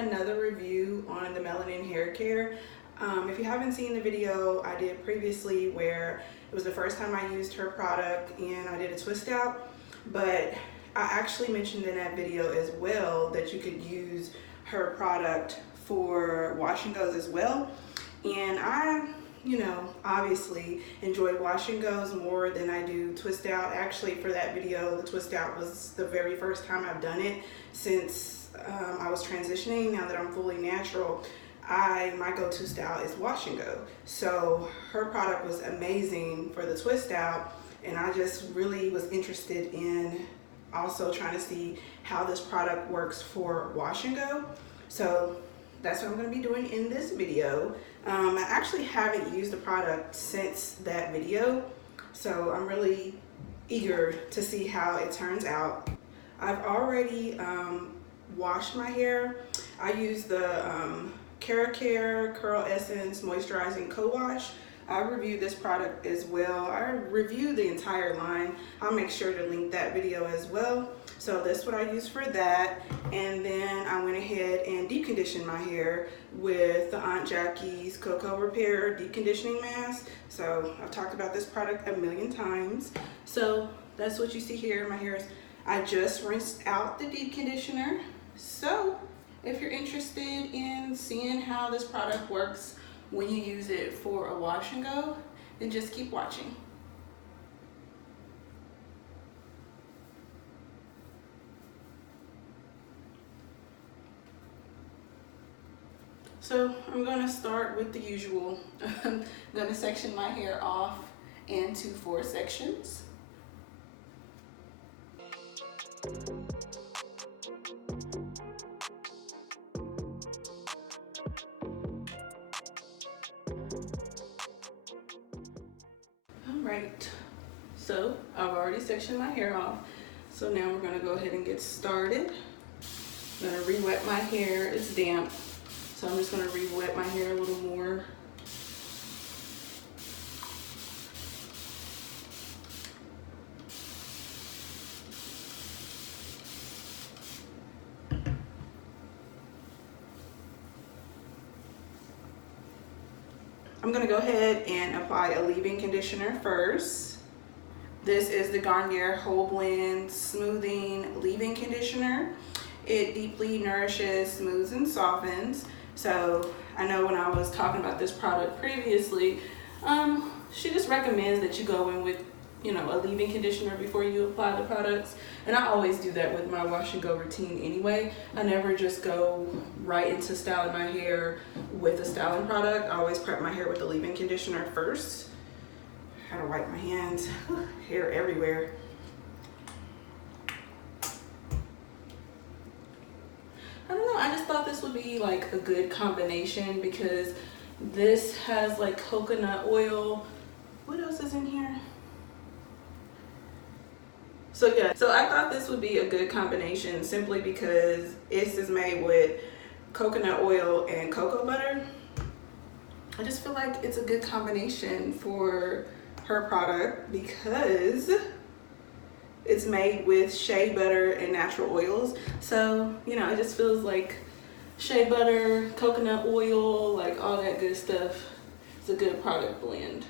another review on the Melanin Haircare. If you haven't seen the video I did previously where it was the first time I used her product and I did a twist out, but I actually mentioned in that video as well that you could use her product for wash and goes as well. And I, obviously enjoy wash and goes more than I do twist out. Actually, for that video, the twist out was the very first time I've done it since I was transitioning. Now that I'm fully natural, my go-to style is wash and go. So her product was amazing for the twist out, and I just really was interested in also trying to see how this product works for wash and go. So that's what I'm going to be doing in this video. I actually haven't used the product since that video, so I'm really eager to see how it turns out. I've already washed my hair. I use the Keracare Curlessence Moisturizing Co-Wash. I reviewed this product as well. I reviewed the entire line. I'll make sure to link that video as well. So that's what I used for that. And then I went ahead and deep conditioned my hair with the Aunt Jackie's Coco Repair Deep Conditioning Mask. So I've talked about this product a million times. So that's what you see here. My hair is, I just rinsed out the deep conditioner. So if you're interested in seeing how this product works when you use it for a wash and go, then just keep watching. So I'm going to start with the usual. I'm going to section my hair off into 4 sections. Alright, so I've already sectioned my hair off. So now we're going to go ahead and get started. I'm going to re-wet my hair. It's damp. So I'm just going to re-wet my hair a little more. I'm going to go ahead and apply a leave-in conditioner first. This is the Garnier Whole Blend Smoothing Leave-In Conditioner. It deeply nourishes, smooths, and softens. So I know when I was talking about this product previously, she just recommends that you go in with, a leave-in conditioner before you apply the products. And I always do that with my wash and go routine anyway. I never just go right into styling my hair with a styling product. I always prep my hair with the leave-in conditioner first. I gotta wipe my hands, hair everywhere. I don't know, I just thought this would be like a good combination because this has like coconut oil. What else is in here? So yeah, so I thought this would be a good combination simply because this is made with coconut oil and cocoa butter. I just feel like it's a good combination for her product because it's made with shea butter and natural oils. So, it just feels like shea butter, coconut oil, like all that good stuff. It's a good product blend.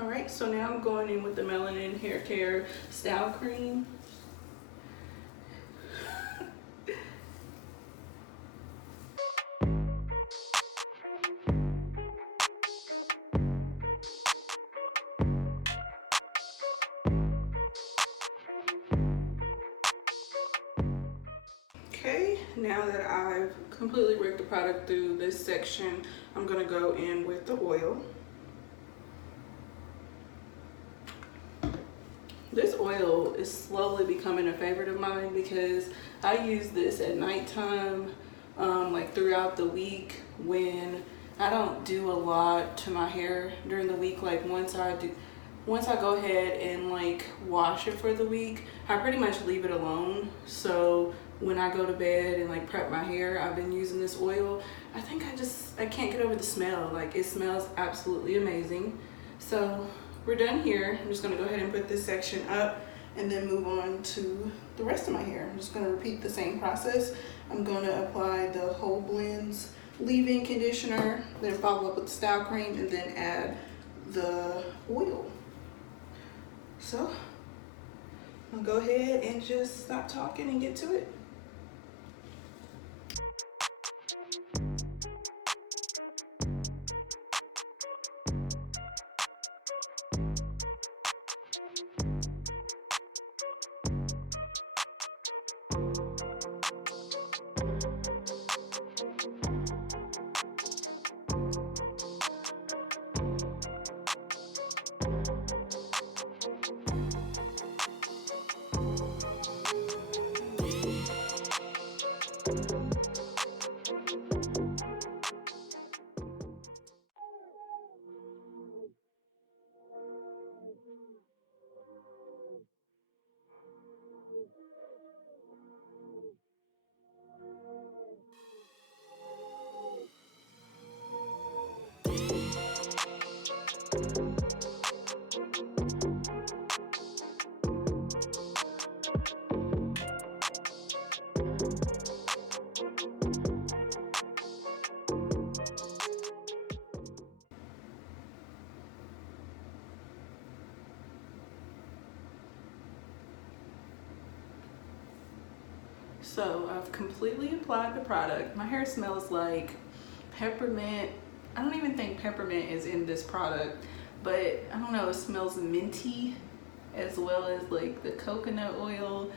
Alright, so now I'm going in with the Melanin Haircare Style Cream. Okay, now that I've completely rigged the product through this section, I'm going to go in with the oil. This oil is slowly becoming a favorite of mine because I use this at nighttime, like throughout the week when I don't do a lot to my hair during the week. Like once I go ahead and like wash it for the week, I pretty much leave it alone. So when I go to bed and like prep my hair, I've been using this oil. I think I can't get over the smell. Like, it smells absolutely amazing. So we're done here. I'm just gonna go ahead and put this section up and then move on to the rest of my hair. I'm just gonna repeat the same process. I'm gonna apply the Whole Blends leave-in conditioner, then follow up with the style cream, and then add the oil. So I'll go ahead and just stop talking and get to it. So I've completely applied the product. My hair smells like peppermint. I don't even think peppermint is in this product, but I don't know, it smells minty as well as like the coconut oil.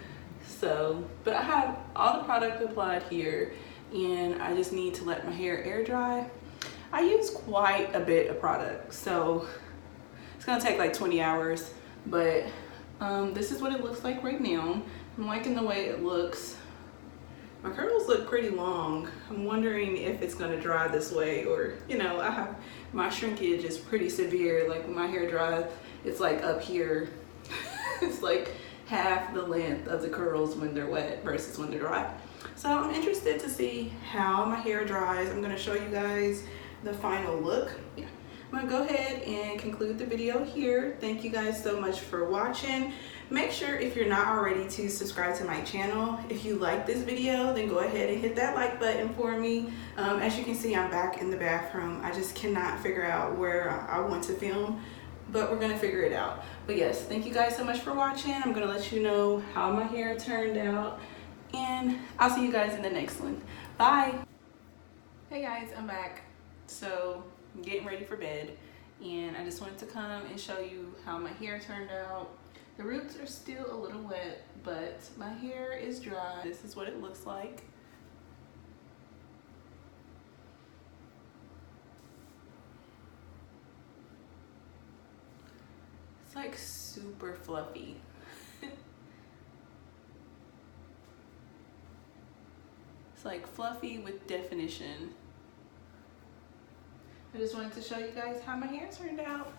So, but I have all the product applied here and I just need to let my hair air dry. I use quite a bit of product, so it's gonna take like 20 hours, but this is what it looks like right now. I'm liking the way it looks. My curls look pretty long. I'm wondering if it's gonna dry this way, or, you know, I have, my shrinkage is pretty severe. Like when my hair dries, it's like up here. It's like half the length of the curls when they're wet versus when they're dry. So I'm interested to see how my hair dries. I'm gonna show you guys the final look. I'm gonna go ahead and conclude the video here. Thank you guys so much for watching. Make sure, if you're not already, to subscribe to my channel. If you like this video, then go ahead and hit that like button for me. As you can see, I'm back in the bathroom. I just cannot figure out where I want to film, but we're gonna figure it out. But yes, thank you guys so much for watching. I'm gonna let you know how my hair turned out, and I'll see you guys in the next one. Bye. Hey guys, I'm back. So I'm getting ready for bed, and I just wanted to come and show you how my hair turned out. The roots are still a little wet, but my hair is dry. This is what it looks like. It's like super fluffy. It's like fluffy with definition. I just wanted to show you guys how my hair turned out.